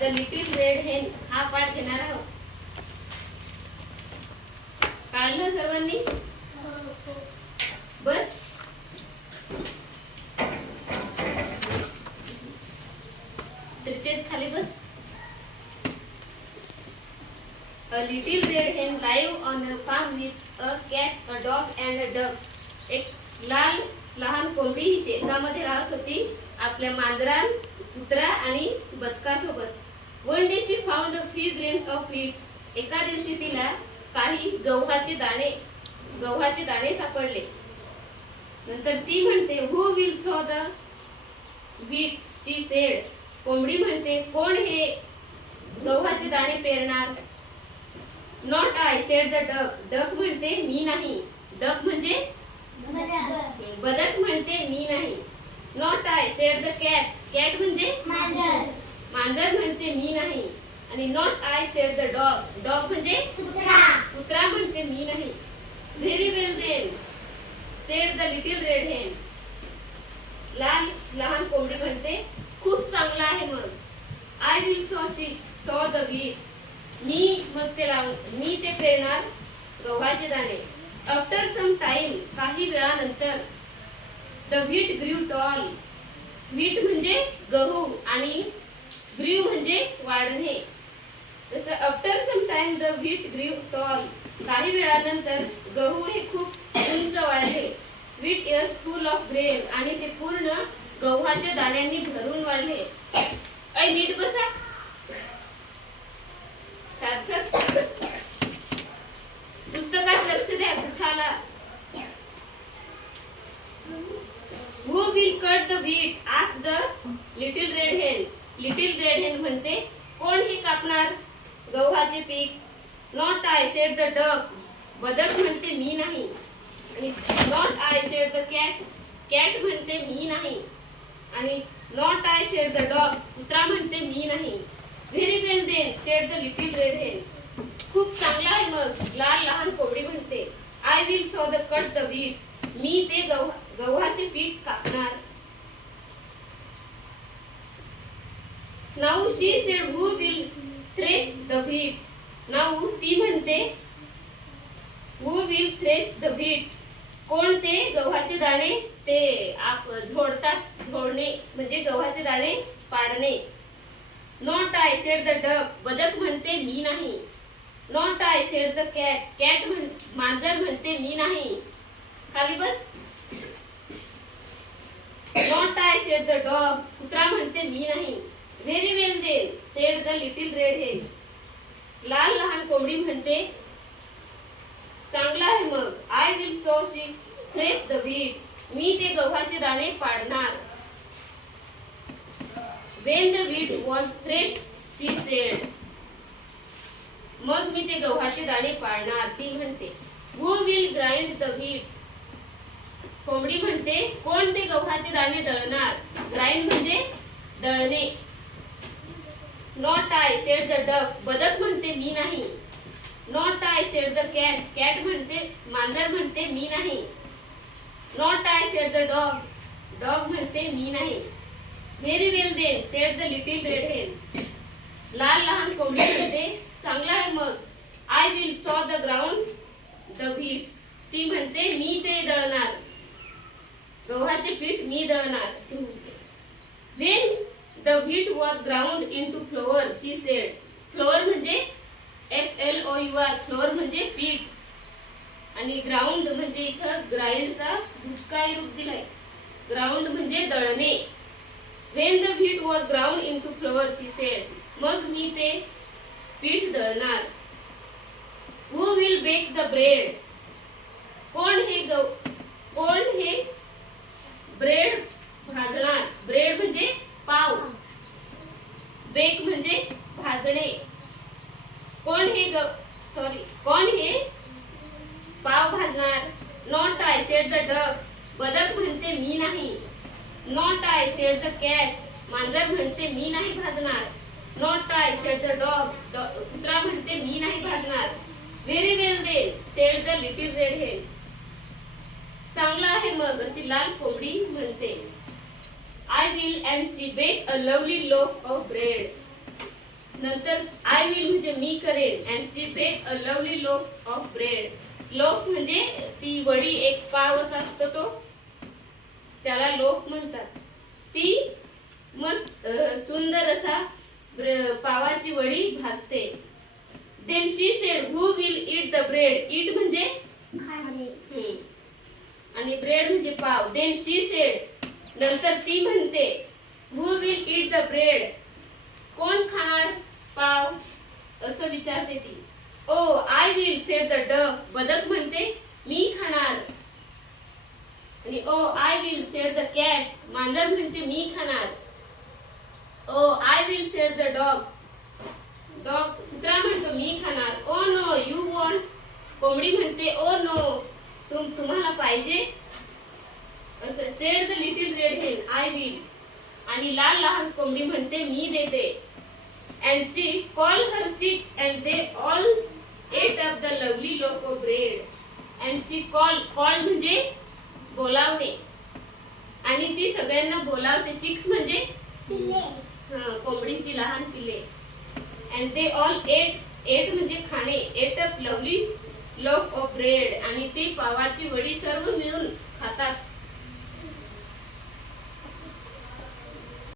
The little red हेन हा पाठ घेणार आहोत. काढलं सर्वांनी? बस. सिट्टेज खाली बस. A little red hen lived on a farm with a cat, a dog and a duck. एक लाल लहान कोंबडी ही शेतामध्ये राहत होती आपल्या मांजरा, कुत्रा आणि बदकासोबत. One day she found a few grains of wheat. एका दिवशी तिला काही गव्हाचे दाणे सापडले. नंतर ती म्हणते, Who will sow the wheat? She said. कोंबडी म्हणते, कोण हे गव्हाचे दाणे पेरणार? Not I, said the duck. Duck म्हणते, मी नाही. Duck म्हणजे बदक म्हणते, मी नाही. Not I, said the cat. Cat म्हणजे मांजर म्हणते, मी नाही. आणि not I, said the dog. Dog म्हणजे कुत्रा म्हणते, मी नाही. Very well then, said the little red hen. लहान कोंबडी म्हणते, खूप चांगला आहे मग. I will sow the wheat. मी ते पेरणार गव्हाचे दाणे. After some time, काही वेळानंतर, the wheat grew tall. wheat म्हणजे गहू आणि grew म्हणजे वाढणे. जसं after some time the wheat grew tall. काही वेळानंतर गहू हे खूप उंच वाढले. wheat is full of grain. आणि ते पूर्ण गव्हाच्या दाण्यांनी भरून वाढले. नीट बसा. सार्थक पुस्तकात लक्ष द्या. कुठाला Who will cut the wheat? asked the little red hen. Little red hen म्हणते, कोण हे कापणार गव्हाचे पीक? Not I, said the duck. बदक म्हणते, मी नाही. आणि not I, said the cat. cat म्हणते, मी नाही. आणि not I, said the dog. कुत्रा म्हणते, मी नाही. Very well then, said the little red hen. खूप चांगला आहे मग. लहान कोंबडी म्हणते, I will cut the wheat. मी ते गव्हाचे पीठ कापणार. Now she said, Who will thresh the wheat? Now ती म्हणते, Who will thresh the wheat? कोण ते गव्हाचे दाणे ते झोडणे म्हणजे गव्हाचे दाणे पाडणे. Not I, said the duck. बदक म्हणते, मी नाही. Not I, said the cat. मांजर म्हणते, मी नाही. खाली बस. Not I, said the dog. कुत्रा म्हणते, मी नाही. Very well then, said the little red hen. लहान कोंबडी म्हणते, चांगला आहे मग. I will thresh the wheat. मी ते गव्हाचे दाणे पाडणार. When the wheat was threshed, she said. मग मी ते गव्हाचे दाणे पाडणार. ती म्हणते, Who will grind the wheat? कोंबडी म्हणते, कोण ते गव्हाचे दाणे दळणार? ग्राइंड म्हणजे दळणे. Not I, said the duck. बदक म्हणते, मी नाही. Not I, said the cat. cat मांजर म्हणते, मी नाही. Not I, said the dog. dog म्हणते, मी नाही. Very well then, said the little red hen. लहान कोंबडी म्हणते, चांगला आहे मग. I will sow the wheat. ती म्हणते, मी ते दळणार. गव्हाचे पीठ मी दळणार अशी म्हणते. When the wheat was ground into flour, she said. flour म्हणजे FLOUR. flour म्हणजे पीठ. आणि ग्राउंड म्हणजे इथं ग्राइंडचा भूतकाळी रूप दिलाय. ग्राउंड म्हणजे दळणे. When the wheat was ground into flour, she said. मग मी ते पीठ दळणार. Who will bake the bread? कोण हे ब्रेड भाजणार? ब्रेड म्हणजे पाव. बेक म्हणजे भाजणे. कोण हे पाव भाजणार? Not I, said the duck. बदक म्हणते, मी नाही. Not I, said the cat. मांजर म्हणते, मी नाही भाजणार. Not I, said the dog. कुत्रा म्हणते, मी नाही भाजणार. Very well then, said the little red hen. चांगला आहे मग अशी लाल कोंबडी म्हणते. I will, and she baked a lovely loaf of bread. नंतर आय विल म्हणजे मी करेन. And she bake a lovely loaf of bread. Loaf म्हणजे ती वडी, एक पाव असा असतो तो, त्याला लोफ म्हणतात. ती मस्त सुंदर असा पावाची वडी भाजते. Then she said who will eat the bread. Eat म्हणजे खाणे आणि ब्रेड म्हणजे पाव. देन शी सेड, नंतर ती म्हणते, who will eat the bread. कोण खाणार पाव, असं विचारते ती. Oh I will said the duck. बदक म्हणते मी खाणार. आणि oh I will said the cat. मांजर म्हणते मी खाणार. Oh I will said the dog. Dog कुत्रा म्हणतो मी खाणार. Oh no you won't. कोंबडी म्हणते ओ नो तुम्हाला पाहिजे. असं said the little red hen I will. आणि लाल लहान कोंबडी म्हणते मी देते. And she call her chicks and they all ate up the lovely loaf of bread. And she call म्हणजे बोलावणे, आणि ती सगळ्यांना बोलावते. चिक्स म्हणजे पिल्ले, कोंबडीची लहान पिल्ले. अँड दे ऑल एट म्हणजे खाणे. Ate up lovely loaf of bread. आणि ती पावाची वडी सर्व मिळून खातात.